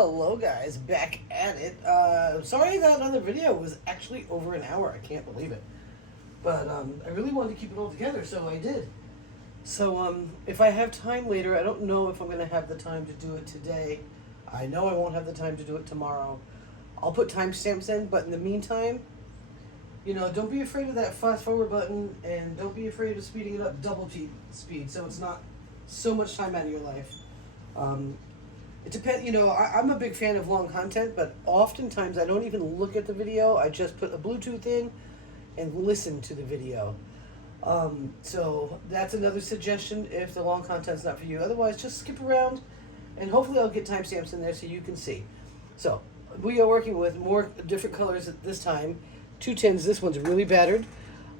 Hello guys, back at it. Sorry that other video was actually over an hour. I can't believe it. But I really wanted to keep it all together, so I did. So if I have time later, I don't know if I'm going to have the time to do it today. I know I won't have the time to do it tomorrow. I'll put timestamps in, but in the meantime, don't be afraid of that fast forward button, and don't be afraid of speeding it up double speed so it's not so much time out of your life. It depends, I'm a big fan of long content, but oftentimes I don't even look at the video. I just put a Bluetooth in and listen to the video. So that's another suggestion if the long content's not for you. Otherwise, just skip around, and hopefully I'll get timestamps in there so you can see. So we are working with more different colors at this time. 2 tins. This one's really battered,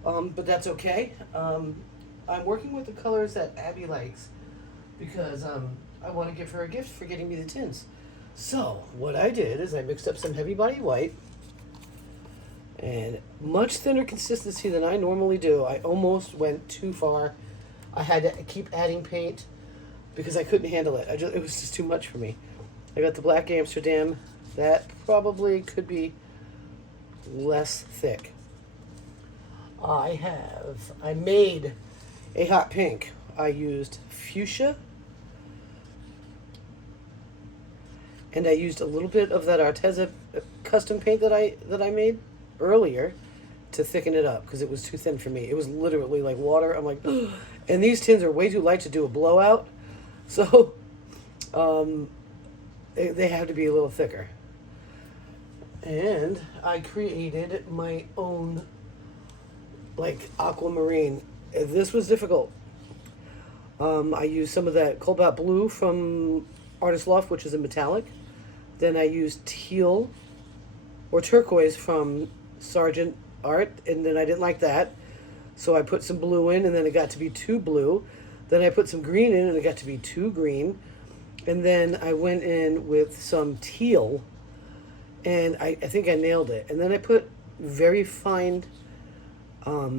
but that's okay. I'm working with the colors that Abby likes because I want to give her a gift for getting me the tins. So what I did is I mixed up some heavy body white and much thinner consistency than I normally do. I almost went too far. I had to keep adding paint because I couldn't handle it. It was just too much for me. I got the black Amsterdam. That probably could be less thick. I made a hot pink. I used fuchsia, and I used a little bit of that Arteza custom paint that I made earlier to thicken it up because it was too thin for me. It was literally like water. I'm like, ugh. And these tins are way too light to do a blowout, so they have to be a little thicker. And I created my own like aquamarine. This was difficult. I used some of that cobalt blue from Artist Loft, which is a metallic. Then I used teal or turquoise from Sargent Art, and then I didn't like that, so I put some blue in, and then it got to be too blue. Then I put some green in, and it got to be too green. And then I went in with some teal, and I think I nailed it. And then I put very fine, I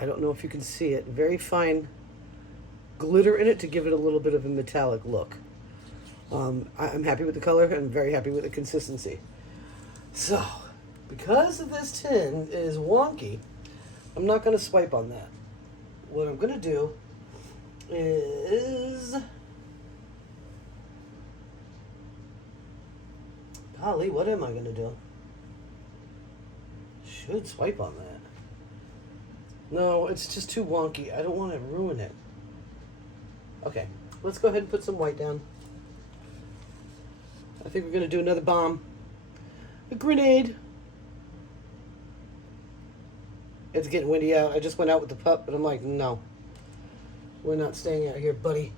don't know if you can see it, very fine glitter in it to give it a little bit of a metallic look. I'm happy with the color and very happy with the consistency. So, because this tin is wonky, I'm not going to swipe on that. What I'm going to do is... Golly, what am I going to do? Should swipe on that. No, it's just too wonky. I don't want to ruin it. Okay, let's go ahead and put some white down. I think we're going to do another bomb. A grenade. It's getting windy out. I just went out with the pup, but I'm like, no. We're not staying out here, buddy.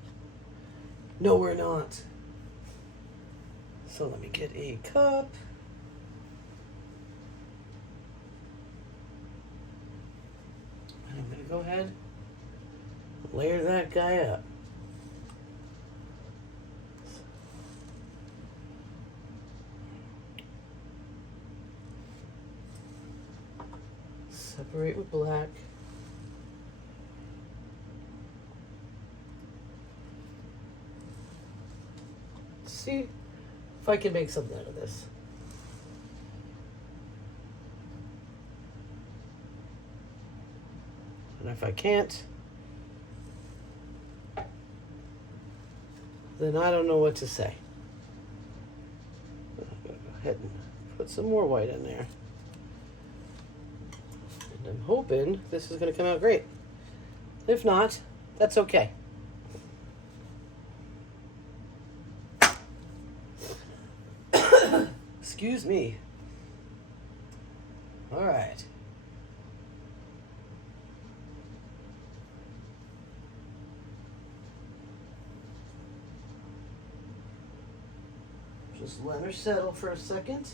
No, we're not. So let me get a cup. And I'm going to go ahead and layer that guy up. Separate with black. See if I can make something out of this. And if I can't, then I don't know what to say. I'm going to go ahead and put some more white in there. And I'm hoping this is going to come out great. If not, that's okay. Excuse me. All right. Just let her settle for a second.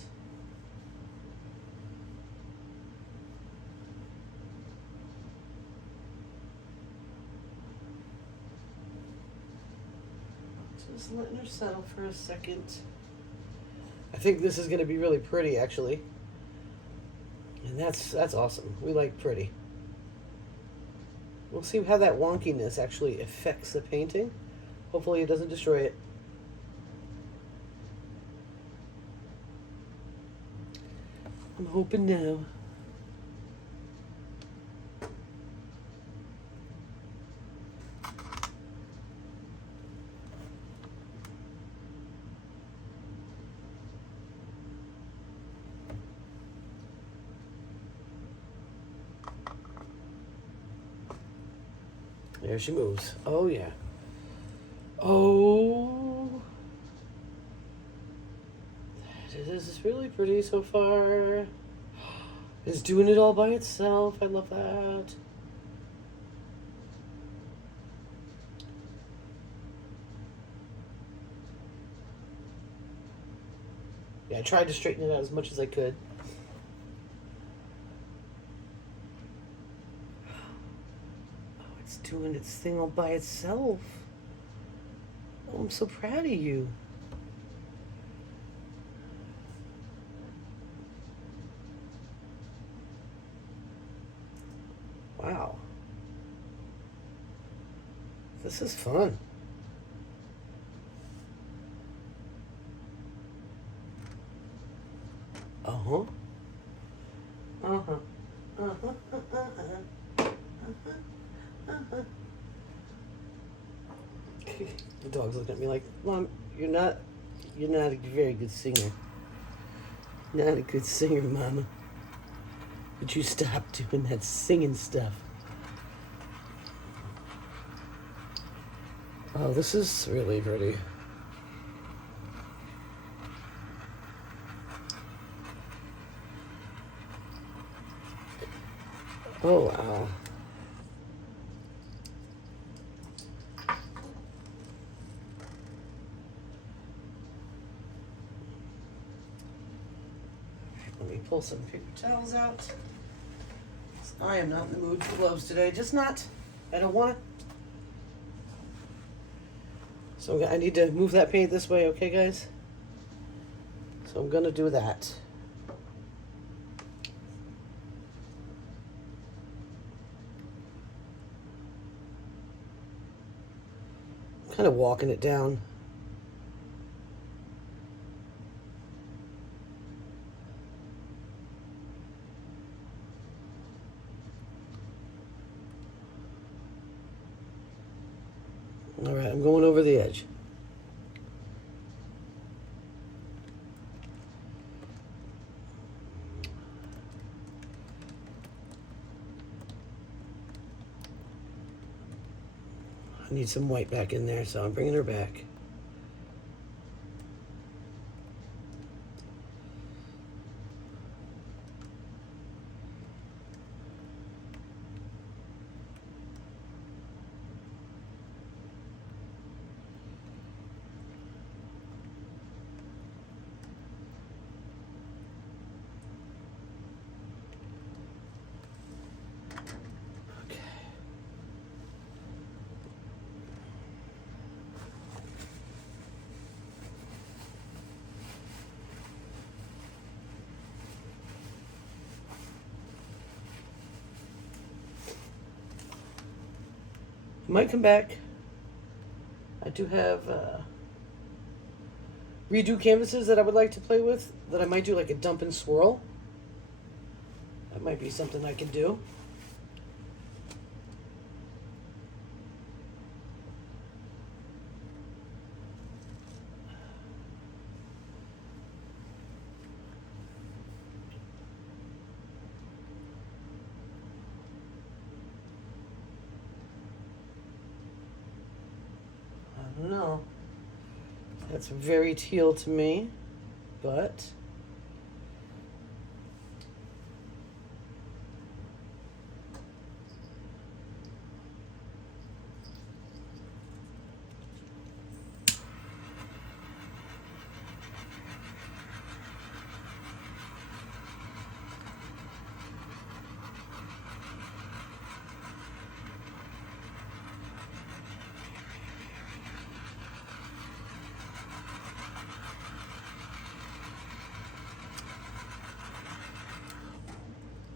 Just letting her settle for a second. I think this is going to be really pretty, actually. And that's awesome. We like pretty. We'll see how that wonkiness actually affects the painting. Hopefully it doesn't destroy it. I'm hoping now. There she moves. Oh, yeah. Oh. This is really pretty so far. It's doing it all by itself. I love that. Yeah, I tried to straighten it out as much as I could. Oh, it's doing its thing all by itself. Oh, I'm so proud of you. Wow. This is fun. Uh-huh. Uh-huh. Uh-huh. Uh-huh. Uh-huh. The dog's looking at me like, Mom, you're not a very good singer. Not a good singer, Mama. Would you stop doing that singing stuff? Oh, this is really pretty. Oh, wow. Let me pull some paper towels out. I am not in the mood for gloves today. Just not. I don't want it. So I need to move that paint this way, okay, guys? So I'm going to do that. I'm kind of walking it down. All right, I'm going over the edge. I need some white back in there, so I'm bringing her back. I might come back. I do have redo canvases that I would like to play with, that I might do like a dump and swirl. That might be something I can do. I don't know. That's very teal to me, but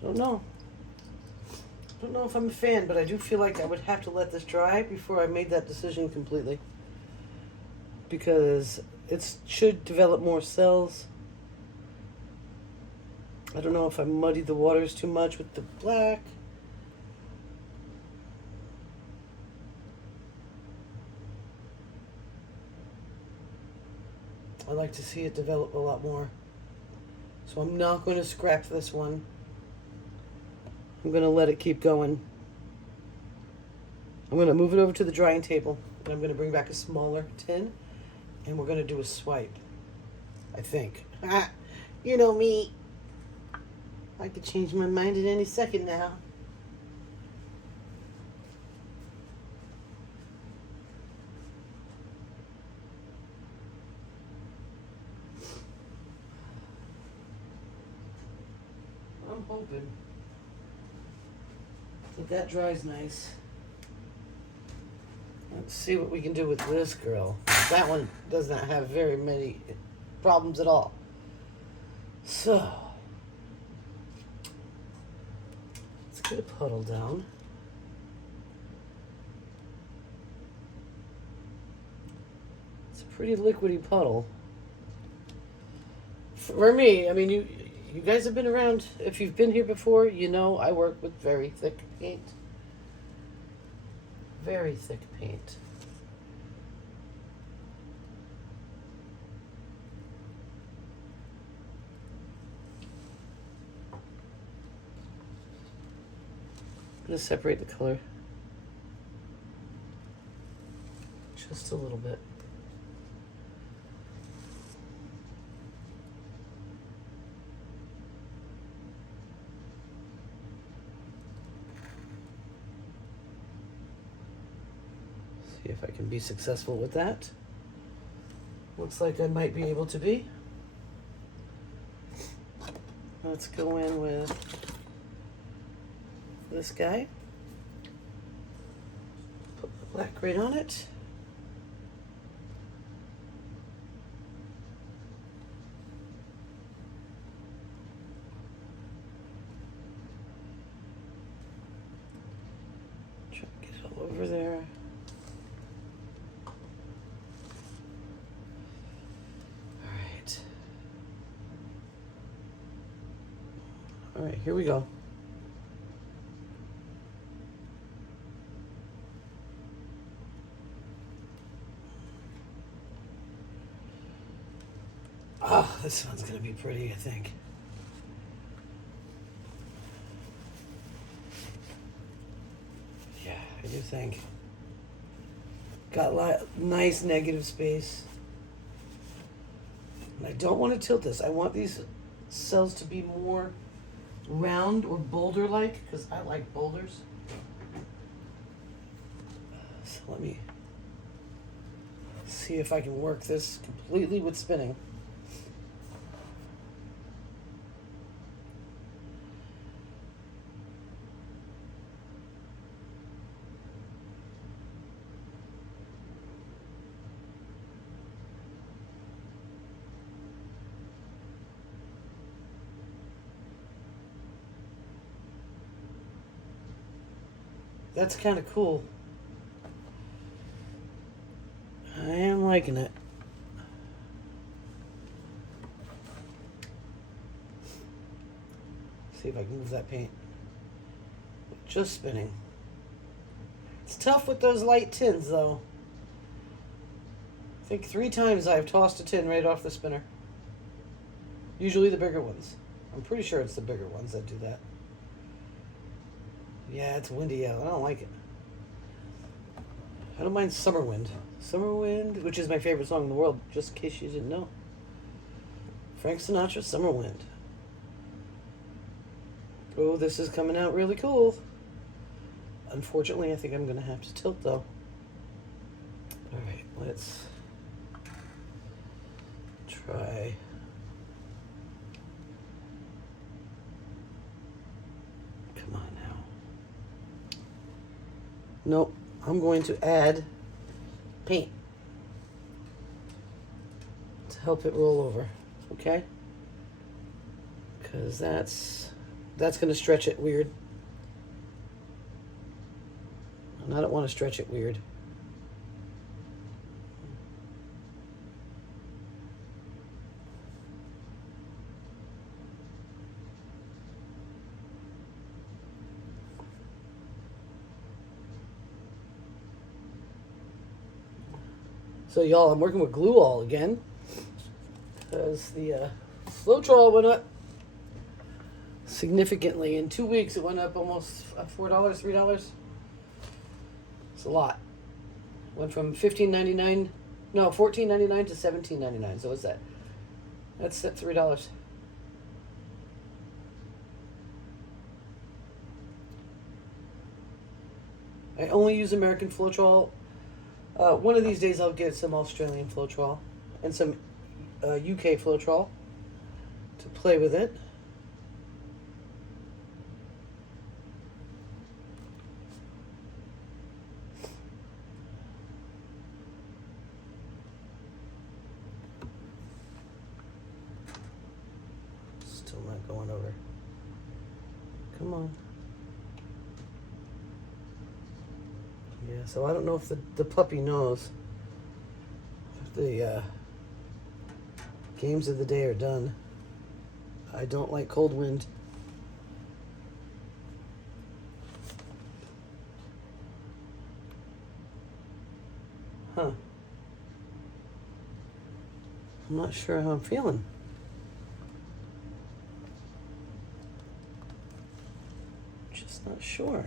I don't know. I don't know if I'm a fan, but I do feel like I would have to let this dry before I made that decision completely. Because it should develop more cells. I don't know if I muddied the waters too much with the black. I like to see it develop a lot more. So I'm not going to scrap this one. I'm going to let it keep going. I'm going to move it over to the drying table, and I'm going to bring back a smaller tin, and we're going to do a swipe, I think. You know me. I could change my mind at any second now. I'm hoping that dries nice. Let's see what we can do with this girl. That one does not have very many problems at all. So, let's get a puddle down. It's a pretty liquidy puddle. For me, I mean, you guys have been around. If you've been here before, you know I work with very thick paint. Very thick paint. I'm going to separate the color just a little bit. See if I can be successful with that. Looks like I might be able to be. Let's go in with this guy. Put the black right on it. Try to get it all over there. All right, here we go. Oh, this one's gonna be pretty, I think. Yeah, I do think. Got nice negative space. And I don't want to tilt this. I want these cells to be more round or boulder-like, because I like boulders. So let me see if I can work this completely with spinning. That's kind of cool. I am liking it. See if I can move that paint. Just spinning. It's tough with those light tins, though. I think 3 times I've tossed a tin right off the spinner. Usually the bigger ones. I'm pretty sure it's the bigger ones that do that. Yeah, it's windy out. I don't like it. I don't mind Summer Wind. Summer Wind, which is my favorite song in the world, just in case you didn't know. Frank Sinatra, Summer Wind. Oh, this is coming out really cool. Unfortunately, I think I'm going to have to tilt, though. Alright, let's try. Come on now. Nope, I'm going to add paint to help it roll over, okay? Because that's going to stretch it weird. And I don't want to stretch it weird. So y'all, I'm working with glue all again because the Floetrol went up significantly. In 2 weeks, it went up almost $4, $3. It's a lot. Went from $14.99 to $17.99. So what's that? That's at $3. I only use American Floetrol. One of these days I'll get some Australian Floetrol and some UK Floetrol to play with it. Still not going over. Come on. Yeah, so I don't know if the puppy knows if the games of the day are done. I don't like cold wind. Huh. I'm not sure how I'm feeling. Just not sure.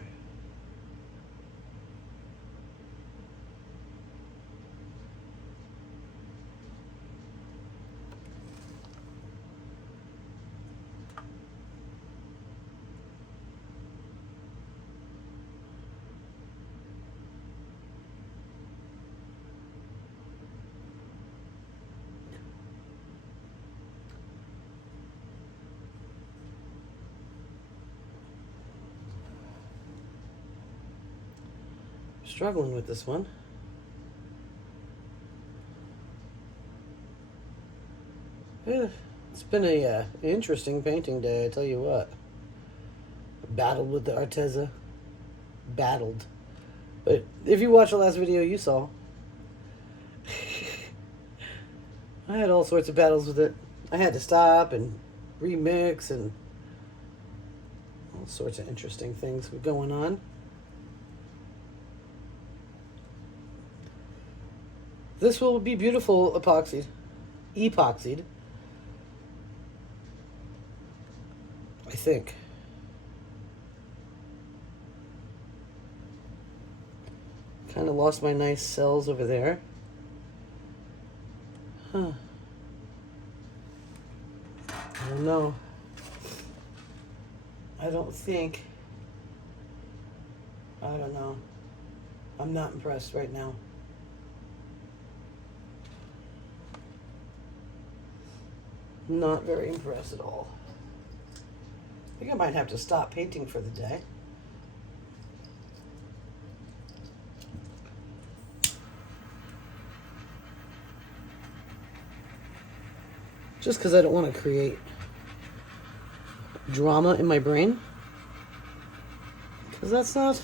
Struggling with this one. Yeah, it's been a interesting painting day, I tell you what. Battled with the Arteza. Battled. But if you watched the last video, you saw. I had all sorts of battles with it. I had to stop and remix and all sorts of interesting things were going on. This will be beautiful epoxied. Epoxied. I think. Kind of lost my nice cells over there. Huh. I don't know. I don't think. I don't know. I'm not impressed right now. Not very impressed at all. I think I might have to stop painting for the day. Just because I don't want to create drama in my brain. Because that's not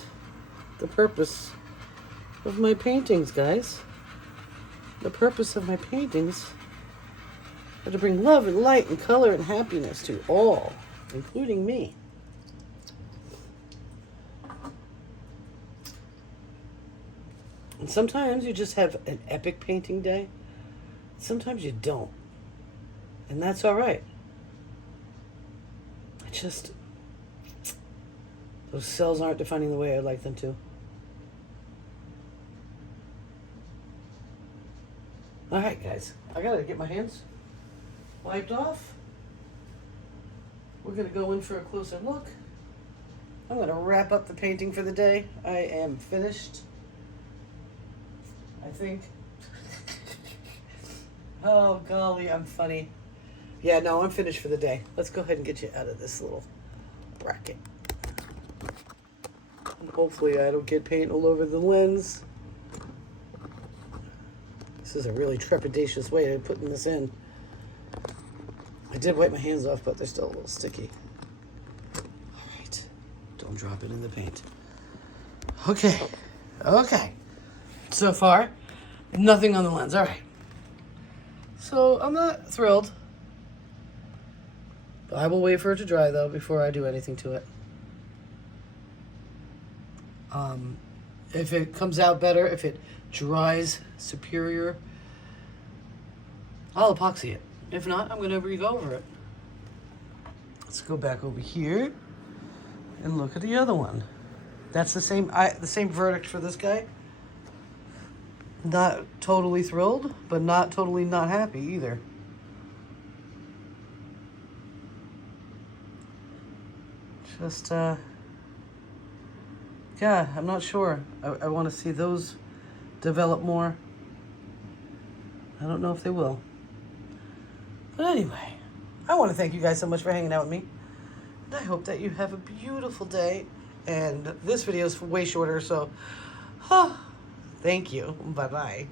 the purpose of my paintings, guys. The purpose of my paintings are to bring love and light and color and happiness to all, including me. And sometimes you just have an epic painting day. Sometimes you don't. And that's all right. Those cells aren't defining the way I'd like them to. All right, guys. I gotta get my hands wiped off. We're gonna go in for a closer look. I'm gonna wrap up the painting for the day. I am finished, I think. Oh golly, I'm funny. Yeah, no, I'm finished for the day. Let's go ahead and get you out of this little bracket. And hopefully I don't get paint all over the lens. This is a really trepidatious way of putting this in. I did wipe my hands off, but they're still a little sticky. All right, don't drop it in the paint. Okay. So far, nothing on the lens. All right. So I'm not thrilled. I will wait for it to dry, though, before I do anything to it. If it comes out better, if it dries superior I'll epoxy it. If not, I'm going to re-go over it. Let's go back over here and look at the other one. That's the same verdict for this guy. Not totally thrilled, but not totally not happy either. Just, yeah, I'm not sure. I want to see those develop more. I don't know if they will. But anyway, I want to thank you guys so much for hanging out with me. And I hope that you have a beautiful day. And this video is way shorter, so thank you. Bye-bye.